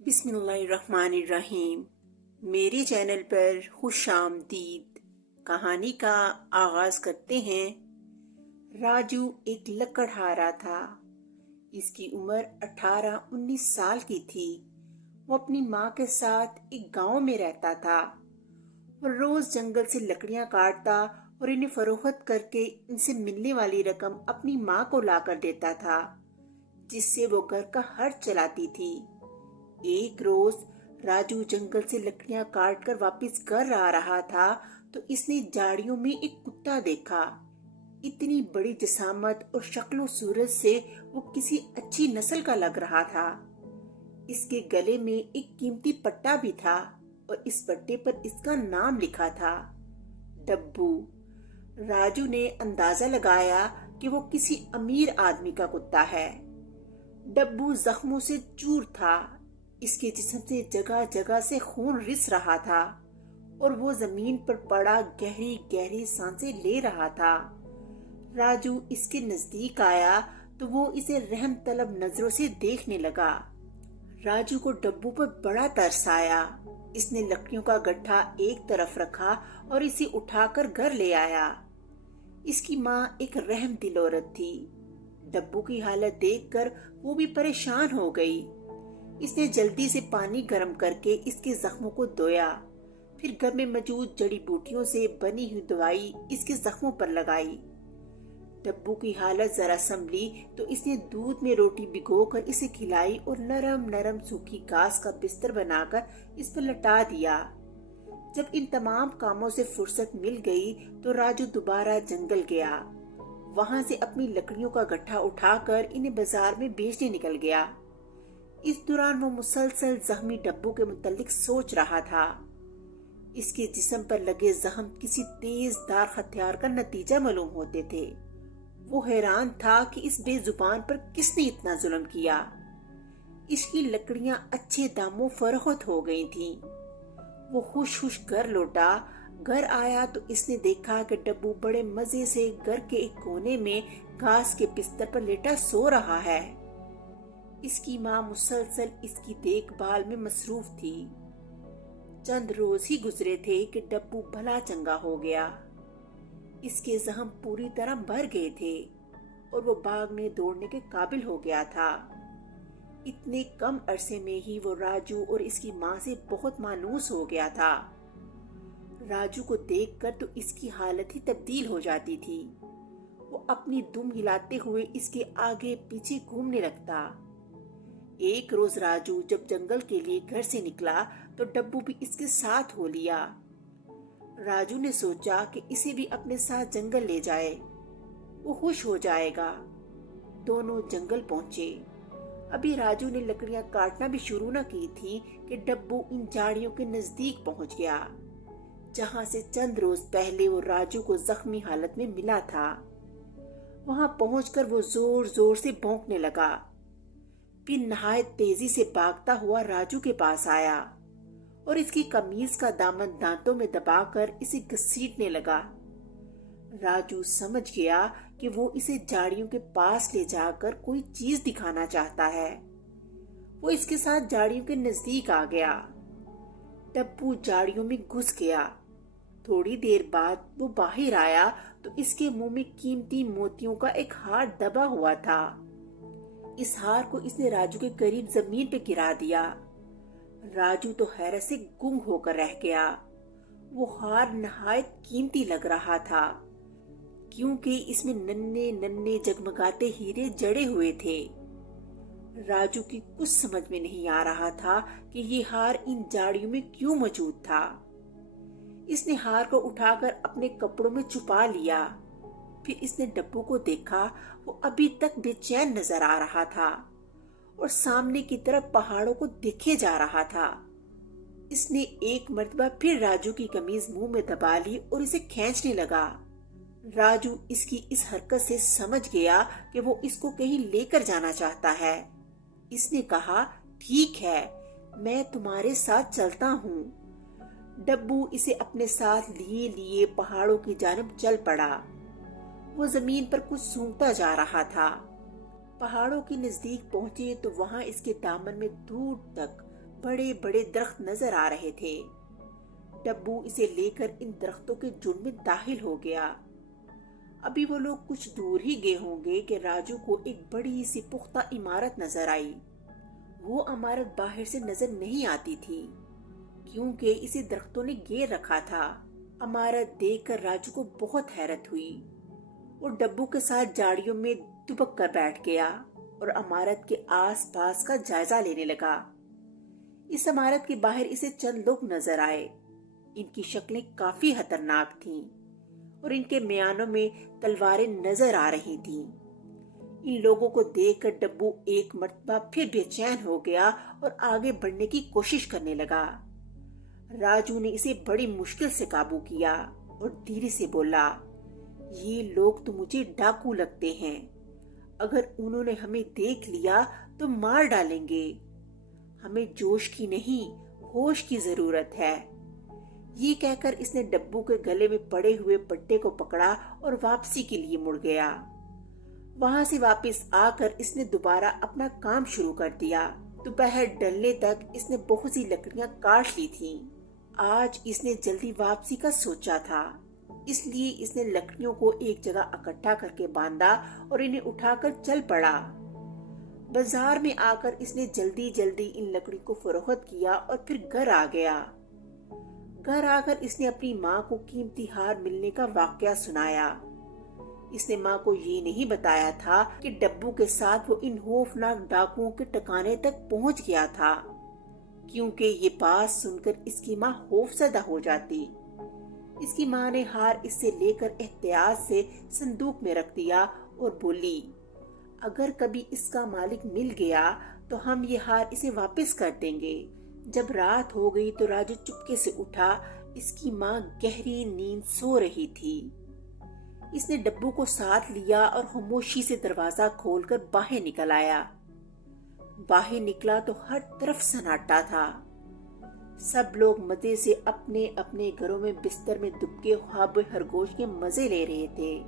बिस्मिल्लाहिर्रहमानिर्रहीम। मेरे चैनल पर खुश आमदीद। कहानी का आगाज करते हैं। राजू एक लकड़हारा था। इसकी उम्र 18-19 साल की थी। वो अपनी माँ के साथ एक गांव में रहता था। वो रोज जंगल से लकड़ियां काटता और इन्हें फरोख्त करके इनसे मिलने वाली रकम अपनी माँ को लाकर देता था, जिससे वो घर का खर्च चलाती थी। एक रोज राजू जंगल से लकड़ियां काट कर वापिस घर आ रहा था तो इसने झाड़ियों में एक कुत्ता देखा। इतनी बड़ी जिसामत और शक्लो सूरत से वो किसी अच्छी नस्ल का लग रहा था। इसके गले में एक कीमती पट्टा भी था और इस पट्टे पर इसका नाम लिखा था, डब्बू। राजू ने अंदाजा लगाया कि वो किसी अमीर आदमी का कुत्ता है। डब्बू जख्मों से चूर था। इसके जिस्म से जगह जगह से खून रिस रहा था और वो जमीन पर पड़ा गहरी गहरी सांसें ले रहा था। राजू इसके नजदीक आया तो वो इसे रहम तलब नजरों से देखने लगा। राजू को डब्बू पर बड़ा तरस आया। इसने लकड़ियों का गट्ठा एक तरफ रखा और इसे उठाकर घर ले आया। इसकी माँ एक रहम दिल औरत थी। डब्बू की हालत देखकर वो भी परेशान हो गई। इसने जल्दी से पानी गर्म करके इसके जख्मों को धोया, फिर घर में मौजूद जड़ी बूटियों से बनी हुई दवाई इसके जख्मों पर लगाई। डब्बू की हालत जरा संभली तो इसने दूध में रोटी भिगोकर इसे खिलाई और नरम नरम सूखी घास का बिस्तर बनाकर इस पर लटा दिया। जब इन तमाम कामों से फुर्सत मिल गई तो राजू दोबारा जंगल गया। वहां से अपनी लकड़ियों का गट्ठा उठाकर इन्हें बाजार में बेचने निकल गया। इस दौरान वो मुसलसल जख्मी डब्बू के मुतालिक सोच रहा था। इसके जिस्म पर लगे जख्म किसी तेज धार हथियार का नतीजा मालूम होते थे। वो हैरान था कि इस बेजुबान पर किसने इतना जुल्म किया। इसकी लकड़ियां अच्छे दामों फरोख्त हो गई थीं। वो खुश खुश घर लौटा। घर आया तो इसने देखा कि डब्बू बड़े मजे से घर के एक कोने में घास के बिस्तर पर लेटा सो रहा है। इसकी माँ मुसलसल इसकी देखभाल में मसरूफ थी। चंद रोज ही गुजरे थे कि डब्बू भला चंगा हो गया। इसके जख्म पूरी तरह भर गए थे और वो भागने दौड़ने के काबिल हो गया था। इतने कम अरसे में ही वो राजू और इसकी माँ से बहुत मायूस हो गया था। राजू को देखकर तो इसकी हालत ही तब्दील हो जाती थी। वो अपनी दुम हिलाते हुए इसके आगे पीछे घूमने लगता। एक रोज राजू जब जंगल के लिए घर से निकला तो डब्बू भी इसके साथ हो लिया। राजू ने सोचा कि इसे भी अपने साथ जंगल ले जाए, वो खुश हो जाएगा। दोनों जंगल पहुंचे। अभी राजू ने लकड़ियां काटना भी शुरू न की थी कि डब्बू इन झाड़ियों के नजदीक पहुंच गया, जहां से चंद रोज पहले वो राजू को जख्मी हालत में मिला था। वहां पहुंचकर वो जोर जोर से भौंकने लगा। फिर नहायत तेजी से भागता हुआ राजू के पास आया और इसकी कमीज का दामन दांतों में दबाकर इसे घसीटने लगा। राजू समझ गया कि वो इसे झाड़ियों के पास ले जाकर कोई चीज दिखाना चाहता है। वो इसके साथ झाड़ियों के नजदीक आ गया। डब्बू झाड़ियों में घुस गया। थोड़ी देर बाद वो बाहर आया तो इसके मुंह में कीमती मोतियों का एक हार दबा हुआ था। इस हार को इसने राजू के करीब जमीन पे गिरा दिया। राजू तो हैरत से गुंग होकर रह गया। वो हार नहायत कीमती लग रहा था, क्योंकि इसमें नन्हे नन्हे जगमगाते हीरे जड़े हुए थे। राजू की कुछ समझ में नहीं आ रहा था कि ये हार इन झाड़ियों में क्यों मौजूद था। इसने हार को उठाकर अपने कपड़ों में छुपा लिया। फिर इसने डब्बू को देखा। वो अभी तक बेचैन नजर आ रहा था और सामने की तरफ पहाड़ों को देखे जा रहा था। इसने एक मर्तबा फिर राजू की कमीज मुंह में दबा ली और इसे खींचने लगा। राजू इसकी इस हरकत से समझ गया कि वो इसको कहीं लेकर जाना चाहता है। इसने कहा, ठीक है, मैं तुम्हारे साथ चलता हूँ। डब्बू इसे अपने साथ लिए लिए पहाड़ों की जानिब चल पड़ा। वो जमीन पर कुछ सूंघता जा रहा था। पहाड़ों के नजदीक पहुंचे तो वहां इसके दामन में दूर तक बड़े बड़े درخت نظر آ رہے تھے۔ ڈبو اسے لے کر ان درختوں کے جھنڈ میں داخل ہو گیا۔ ابھی وہ لوگ کچھ دور ہی گئے ہوں گے کہ راجو کو ایک بڑی سی پختہ عمارت نظر آئی۔ وہ عمارت باہر سے نظر نہیں آتی تھی کیونکہ اسے درختوں نے گھیر رکھا تھا۔ عمارت دیکھ کر راجو کو بہت حیرت ہوئی۔ وہ ڈبو کے ساتھ جاڑیوں میں دبک کر بیٹھ گیا اور عمارت کے آس پاس کا جائزہ لینے لگا۔ اس عمارت کے باہر اسے چند لوگ نظر آئے۔ ان کی شکلیں کافی خطرناک تھیں اور ان کے میانوں میں تلواریں نظر آ رہی تھیں۔ ان لوگوں کو دیکھ کر ڈبو ایک مرتبہ پھر بے چین ہو گیا اور آگے بڑھنے کی کوشش کرنے لگا۔ راجو نے اسے بڑی مشکل سے قابو کیا اور دھیرے سے بولا، یہ لوگ تو مجھے ڈاکو لگتے ہیں، اگر انہوں نے ہمیں دیکھ لیا تو مار ڈالیں گے۔ ہمیں جوش کی نہیں، ہوش کی ضرورت ہے۔ یہ کہہ کر اس نے ڈبو کے گلے میں پڑے ہوئے پٹے کو پکڑا اور واپسی کے لیے مڑ گیا۔ وہاں سے واپس آ کر اس نے دوبارہ اپنا کام شروع کر دیا۔ دوپہر ڈلنے تک اس نے بہت سی لکڑیاں کاٹ لی تھیں۔ آج اس نے جلدی واپسی کا سوچا تھا، اس لیے اس نے لکڑیوں کو ایک جگہ اکٹھا کر کے باندھا اور انہیں اٹھا کر چل پڑا۔ بازار میں آ کر اس نے جلدی جلدی ان لکڑی کو فروخت کیا اور پھر گھر آ گیا۔ گھر آ کر اس نے اپنی ماں کو قیمتی ہار ملنے کا واقعہ سنایا۔ اس نے ماں کو یہ نہیں بتایا تھا کہ ڈبو کے ساتھ وہ ان خوفناک ڈاکوؤں کے ٹھکانے تک پہنچ گیا تھا، کیونکہ یہ بات سن کر اس کی ماں خوف زدہ ہو جاتی۔ اس کی ماں نے ہار اس سے لے کر احتیاط سے صندوق میں رکھ دیا اور بولی، اگر کبھی اس کا مالک مل گیا تو ہم یہ ہار اسے واپس کر دیں گے۔ جب رات ہو گئی تو راجو چپکے سے اٹھا۔ اس کی ماں گہری نیند سو رہی تھی۔ اس نے ڈبو کو ساتھ لیا اور خاموشی سے دروازہ کھول کر باہر نکل آیا۔ باہر نکلا تو ہر طرف سناٹا تھا۔ سب لوگ مزے سے اپنے اپنے گھروں میں بستر میں دبکے خواب خرگوش کے مزے لے رہے تھے۔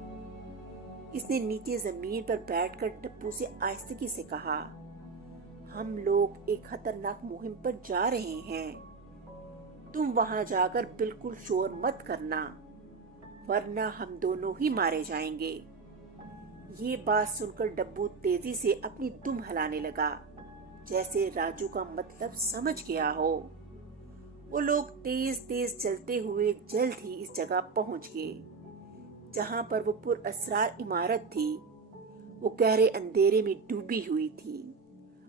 اس نے نیچے زمین پر بیٹھ کر ڈبو سے آہستگی سے کہا، ہم لوگ ایک خطرناک مہم پر جا رہے ہیں، تم وہاں جا کر بالکل شور مت کرنا ورنہ ہم دونوں ہی مارے جائیں گے۔ یہ بات سن کر ڈبو تیزی سے اپنی دم ہلانے لگا، جیسے راجو کا مطلب سمجھ گیا ہو۔ وہ لوگ تیز تیز چلتے ہوئے جلد ہی اس جگہ پہنچ گئے جہاں پر وہ پر اسرار عمارت تھی۔ وہ گہرے اندھیرے میں ڈوبی ہوئی تھی،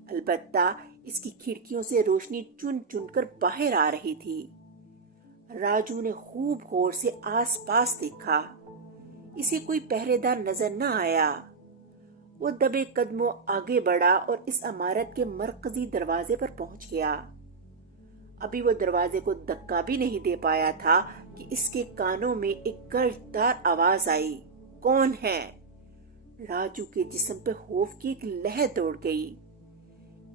البتہ اس کی کھڑکیوں سے روشنی چن چن کر باہر آ رہی تھی۔ راجو نے خوب غور سے آس پاس دیکھا، اسے کوئی پہرے دار نظر نہ آیا۔ وہ دبے قدموں آگے بڑھا اور اس عمارت کے مرکزی دروازے پر پہنچ گیا۔ ابھی وہ دروازے کو دھکا بھی نہیں دے پایا تھا کہ اس کے کانوں میں ایک گرجدار آواز آئی، کون ہے؟ راجو کے جسم پہ خوف کی ایک لہر دوڑ گئی۔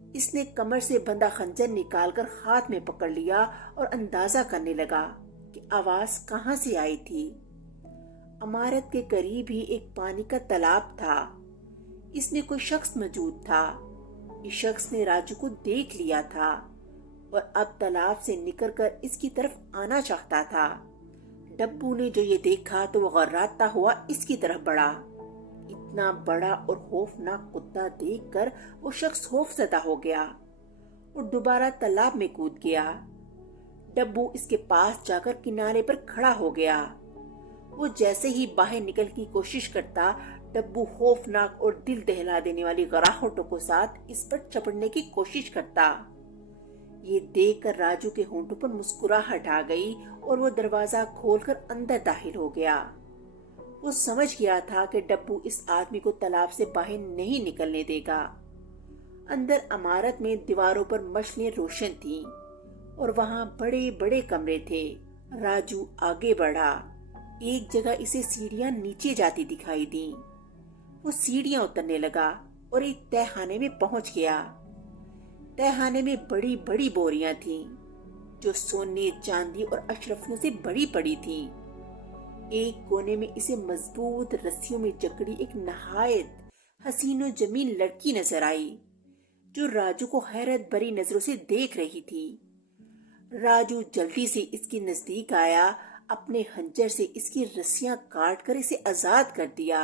اس نے کمر سے بندھا خنجر نکال کر ہاتھ میں پکڑ لیا اور اندازہ کرنے لگا کہ آواز کہاں سے آئی تھی۔ عمارت کے قریب ہی ایک پانی کا تالاب تھا۔ اس میں کوئی شخص موجود تھا۔ اس شخص نے راجو کو دیکھ لیا تھا اور اب تالاب سے نکل کر اس کی طرف آنا چاہتا تھا۔ ڈبو نے جو یہ دیکھا تو وہ غراتا ہوا اس کی طرف بڑھا۔ اتنا بڑا اور خوفناک کتا دیکھ کر وہ شخص خوف زدہ ہو گیا اور دوبارہ تالاب میں کود گیا۔ ڈبو اس کے پاس جا کر کنارے پر کھڑا ہو گیا۔ وہ جیسے ہی باہر نکل کی کوشش کرتا، ڈبو خوفناک اور دل دہلا دینے والی گراہٹوں کے ساتھ اس پر چپڑنے کی کوشش کرتا۔ یہ دیکھ کر راجو کے ہونٹوں پر مسکراہٹ آ گئی اور وہ دروازہ کھول کر اندر داخل ہو گیا۔ وہ سمجھ گیا تھا کہ ڈبو اس آدمی کو تالاب سے باہر نہیں نکلنے دے گا۔ اندر عمارت میں دیواروں پر مشلیں روشن تھیں اور وہاں بڑے بڑے کمرے تھے۔ راجو آگے بڑھا۔ ایک جگہ اسے سیڑھیاں نیچے جاتی دکھائی دیں۔ وہ سیڑھیاں اترنے لگا اور ایک تہہ خانے میں پہنچ گیا۔ تہہ خانے میں بڑی بڑی بوریاں تھیں جو سونے، چاندی اور اشرفیوں سے بڑی پڑی تھیں۔ ایک کونے میں اسے مضبوط رسیوں میں جکڑی ایک نہایت حسین و جمیل لڑکی نظر آئی जो राजू को हैरत भरी नजरों से देख रही थी। राजू जल्दी से इसके नजदीक आया, अपने खंजर से इसकी रस्सियां काट कर इसे आजाद कर दिया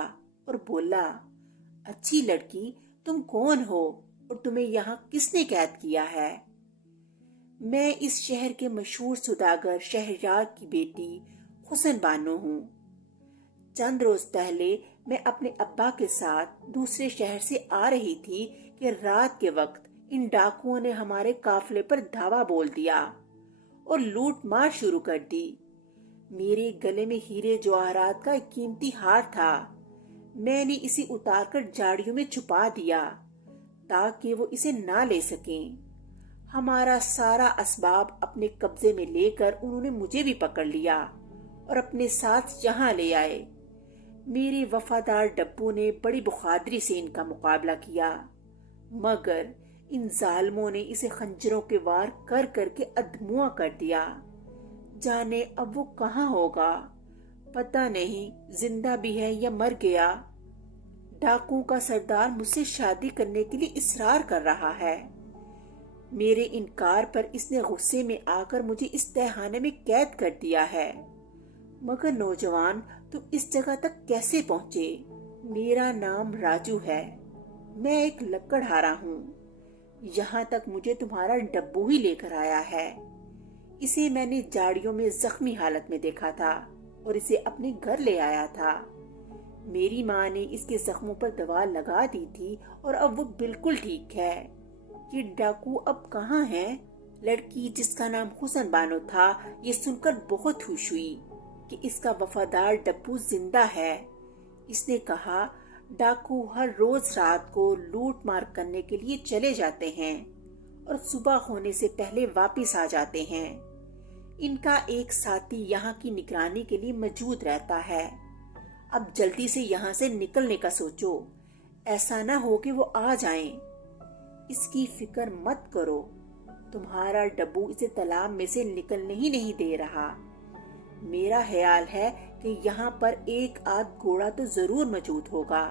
और बोला, अच्छी लड़की, तुम कौन हो और तुम्हें यहाँ किसने कैद किया है? मैं इस शहर के मशहूर सौदागर शहरयार की बेटी हुसन बानो हूँ। चंद रोज पहले मैं अपने अब्बा के साथ दूसरे शहर से आ रही थी कि रात के वक्त इन डाकुओं ने हमारे काफिले पर धावा बोल दिया और लूट मार शुरू कर दी। मेरे गले में हीरे जवाहरात का एक कीमती हार था। मैंने इसे उतारकर झाड़ियों में छुपा दिया ताकि वो इसे ना ले सकें। हमारा सारा असबाब अपने कब्जे में लेकर उन्होंने मुझे भी पकड़ लिया और अपने साथ यहाँ ले आए। मेरे वफादार डब्बू ने बड़ी बहादुरी से इनका मुकाबला किया, मगर इन जालिमों ने इसे खंजरों के वार कर करके अधमुआ कर दिया। जाने अब वो कहाँ होगा, पता नहीं जिंदा भी है या मर गया। डाकुओं का सरदार मुझसे शादी करने के लिए इसरार कर रहा है। मेरे इनकार पर इसने गुस्से में आकर मुझे इस तहखाने में कैद कर दिया है। मगर नौजवान, तुम इस जगह तक कैसे पहुंचे? मेरा नाम राजू है, मैं एक लकड़हारा हूँ। यहाँ तक मुझे तुम्हारा डब्बू ही लेकर आया है। इसे मैंने झाड़ियों में जख्मी हालत में देखा था और इसे अपने घर ले आया था। मेरी माँ ने इसके जख्मों पर दवा लगा दी थी और अब वो बिल्कुल ठीक है। ये डाकू अब कहाँ है? लड़की जिसका नाम हुसन बानो था, ये सुनकर बहुत खुश हुई कि इसका वफादार डब्बू जिंदा है। इसने कहा, डाकू हर रोज रात को लूट मार करने के लिए चले जाते हैं और सुबह होने से पहले वापस आ जाते हैं। इनका एक साथी यहाँ की निगरानी के लिए मौजूद रहता है। अब जल्दी से यहाँ से निकलने का सोचो, ऐसा ना हो कि वो आ जाएं। इसकी फिक्र मत करो, तुम्हारा डब्बू इसे तालाब में से निकलने ही नहीं दे रहा। मेरा ख्याल है कि यहाँ पर एक आध घोड़ा तो जरूर मौजूद होगा।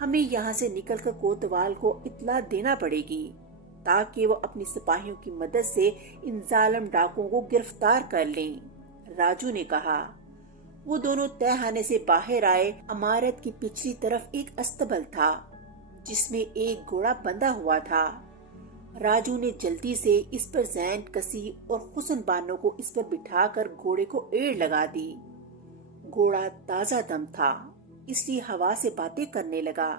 हमें यहाँ से निकलकर कोतवाल को इत्तला देना पड़ेगी ताकि वो अपनी सिपाहियों की मदद से इन जालिम डाकुओं को गिरफ्तार कर लें। राजू ने कहा। वो दोनों तहखाने से बाहर आए। इमारत की पिछली तरफ एक अस्तबल था जिसमें एक घोड़ा बंधा हुआ था। राजू ने जल्दी से इस पर जैन कसी और हुसन बानो को इस पर बिठाकर घोड़े को एड़ लगा दी। घोड़ा ताजा दम था, इसलिए हवा से बातें करने लगा।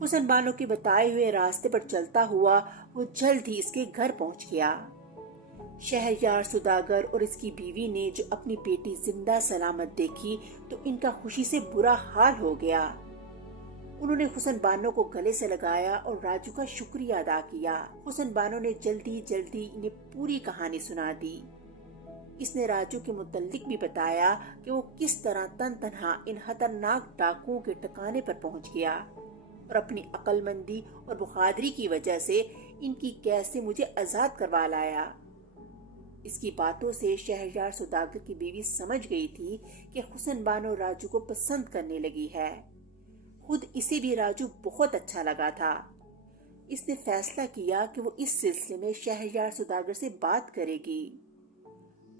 हुसन बानो के बताए हुए रास्ते पर चलता हुआ वो जल्द ही इसके घर पहुंच गया। शहरयार सुदागर और इसकी बीवी ने जो अपनी बेटी जिंदा सलामत देखी तो इनका खुशी से बुरा हाल हो गया। उन्होंने हुसन बानो को गले से लगाया और राजू का शुक्रिया अदा किया। हुसन बानो ने जल्दी जल्दी इन्हें पूरी कहानी सुना दी। इसने राजू के मुतल्लिक भी बताया कि वो किस तरह तन तन्हा इन खतरनाक डाकुओं के ठिकाने पर पहुंच गया और अपनी अक्लमंदी और बहादुरी की वजह से इनकी कैद से मुझे आजाद करवा लाया। इसकी बातों से शहरयार सौदागर की बीवी समझ गई थी कि हुसन बानो राजू को पसंद करने लगी है। खुद इसे भी राजू बहुत अच्छा लगा था। इसने फैसला किया कि वो इस सिलसिले में शहरयार सौदागर से बात करेगी।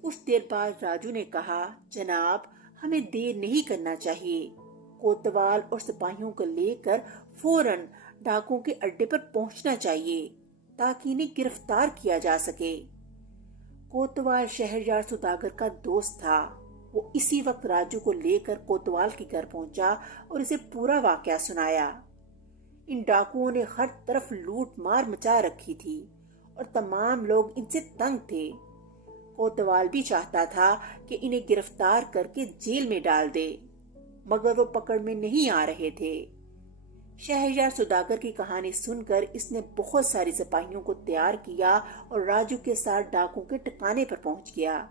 कुछ देर बाद राजू ने कहा, जनाब, हमें देर नहीं करना चाहिए। कोतवाल और सिपाहियों को लेकर फौरन डाकुओं के अड्डे पर पहुंचना चाहिए ताकि इन्हें गिरफ्तार किया जा सके। कोतवाल शहरयार सौदागर का दोस्त था। वो इसी वक्त राजू को लेकर कोतवाल के घर पहुंचा और इसे पूरा वाकया सुनाया। इन डाकुओं ने हर तरफ लूट मार मचा रखी थी और तमाम लोग इनसे तंग थे। कोतवाल भी चाहता था कि इन्हें गिरफ्तार करके जेल में डाल दे, मगर वो पकड़ में नहीं आ रहे थे। शहरयार सौदागर की कहानी सुनकर इसने बहुत सारी सिपाहियों को तैयार किया और राजू के साथ डाकुओं के ठिकाने पर पहुंच गया।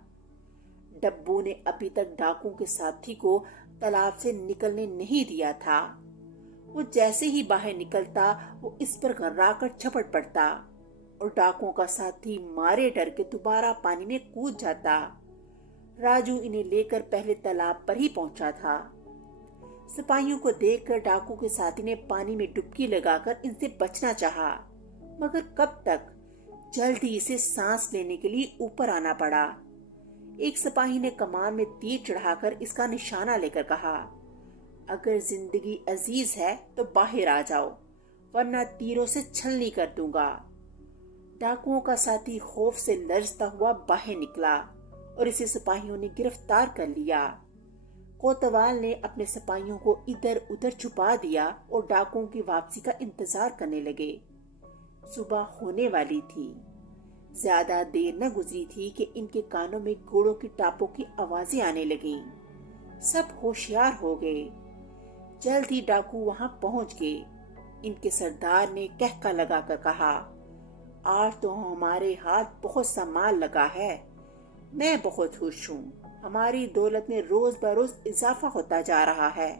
डब्बू ने अभी तक डाकुओं के साथी को तालाब से निकलने नहीं दिया था। वो जैसे ही बाहर निकलता वो इस पर घर्राकर झपट पड़ता और डाकुओं का साथी मारे डर के दोबारा पानी में कूद जाता। राजू इन्हें लेकर पहले तालाब पर ही पहुंचा था। सिपाहियों को देखकर डाकू के साथी ने पानी में डुबकी लगाकर इनसे बचना चाहा, मगर कब तक? जल्द ही इसे सांस लेने के लिए ऊपर आना पड़ा। एक सिपाही ने कमान में तीर चढ़ाकर इसका निशाना लेकर कहा, अगर जिंदगी अजीज है तो बाहर आ जाओ, वरना तीरों से छलनी कर दूंगा। डाकुओं का साथी खौफ से लरजता हुआ बाहर निकला और इसे सिपाहियों ने गिरफ्तार कर लिया। कोतवाल ने अपने सिपाहियों को इधर उधर छुपा दिया और डाकुओं की वापसी का इंतजार करने लगे। सुबह होने वाली थी। ज्यादा देर न गुजरी थी कि इनके कानों में घोड़ों की टापों की आवाजें आने लगीं। सब होशियार हो गए। जल्द ही डाकू वहां पहुंच गए। इनके सरदार ने कहका लगाकर कहा, आज तो हमारे हाथ बहुत सा माल लगा है। मैं बहुत खुश हूँ। हमारी दौलत में रोज बरोज इजाफा होता जा रहा है।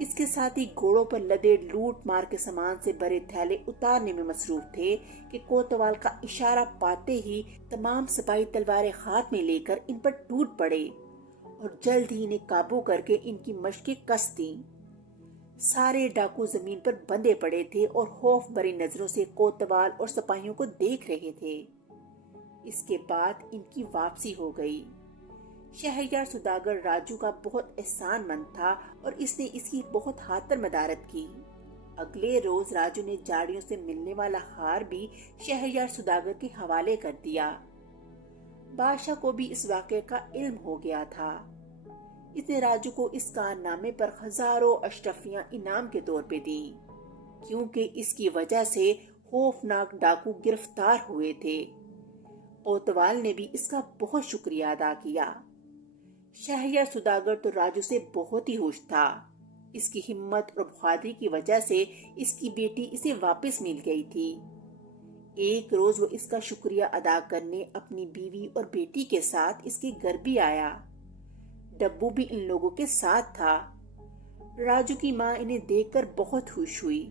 इसके साथ ही घोड़ों पर लदे लूट मार के सामान से भरे थैले उतारने में मसरूफ थे कि कोतवाल का इशारा पाते ही तमाम सिपाही तलवारें हाथ में लेकर इन पर टूट पड़े और जल्द ही इन्हें काबू करके इनकी मशकें कस दी। सारे डाकू जमीन पर बंधे पड़े थे और खौफ भरी नजरों से कोतवाल और सिपाहियों को देख रहे थे। इसके बाद इनकी वापसी हो गई। शहरयार सुदागर राजू का बहुत एहसानमंद था और इसने इसकी बहुत खातर मदारत की। अगले रोज राजू ने झाड़ियों से मिलने वाला हार भी शहरयार सुदागर के हवाले कर दिया। बादशाह को भी इस वाक़े का इल्म हो गया था। इसने राजू को इस कारनामे पर हजारों अशरफियां इनाम के तौर पे दी, क्योंकि इसकी वजह से खौफनाक डाकू गिरफ्तार हुए थे। कोतवाल ने भी इसका बहुत शुक्रिया अदा किया। शहरयार सुदागर तो राजू से बहुत ही खुश था। इसकी हिम्मत और बहादुरी की वजह से इसकी बेटी इसे वापस मिल गई थी। एक रोज वो इसका शुक्रिया अदा करने अपनी बीवी और बेटी के साथ इसके घर भी आया। डब्बू भी इन लोगों के साथ था। राजू की माँ इन्हें देखकर बहुत खुश हुई।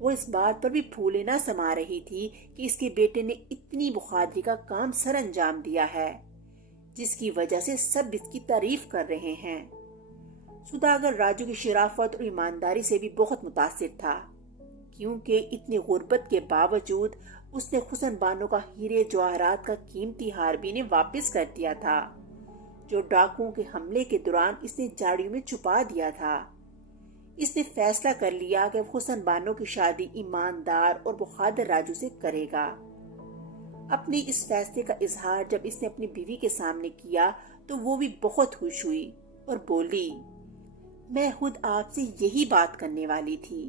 वो इस बात पर भी फूले ना समा रही थी कि इसके बेटे ने इतनी बहादुरी का काम सर अंजाम दिया है, जिसकी वजह से सब इसकी तारीफ कर रहे हैं। सुदागर राजू की शराफत और ईमानदारी से भी बहुत मुतासिर था, क्योंकि इतनी गुर्बत के बावजूद उसने हुसन बानो का हीरे जवाहरात का कीमती हार भी इन्हें वापस कर दिया था, जो डाकुओं के हमले के दौरान इसने झाड़ियों में छुपा दिया था। इसने फैसला कर लिया कि हुसन बानो की शादी ईमानदार और बहादुर राजू से करेगा। अपने इस फैसले का इजहार जब इसने अपनी बीवी के सामने किया तो वो भी बहुत खुश हुई और बोली, मैं खुद आपसे यही बात करने वाली थी।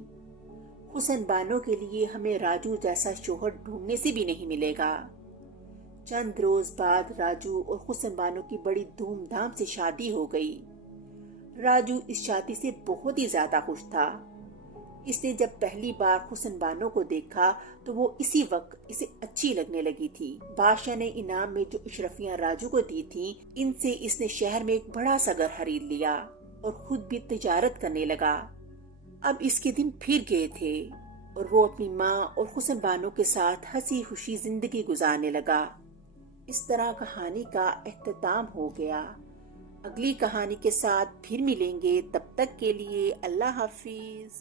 हुसन बानो के लिए हमें राजू जैसा शोहर ढूंढने से भी नहीं मिलेगा। चंद रोज बाद राजू और हुसन बानो की बड़ी धूमधाम से शादी हो गई। राजू इस शादी से बहुत ही ज्यादा खुश था। इसने जब पहली बार हुसन बानो को देखा तो वो इसी वक्त इसे अच्छी लगने लगी थी। बादशाह ने इनाम में जो इशरफियां राजू को दी थी, इनसे इसने शहर में एक बड़ा सा घर खरीद लिया और खुद भी तिजारत करने लगा। अब इसके दिन फिर गए थे और वो अपनी माँ और हुसन बानो के साथ हंसी खुशी जिंदगी गुजारने लगा। इस तरह कहानी का इख्तिताम हो गया। अगली कहानी के साथ फिर मिलेंगे, तब तक के लिए अल्लाह हाफिज।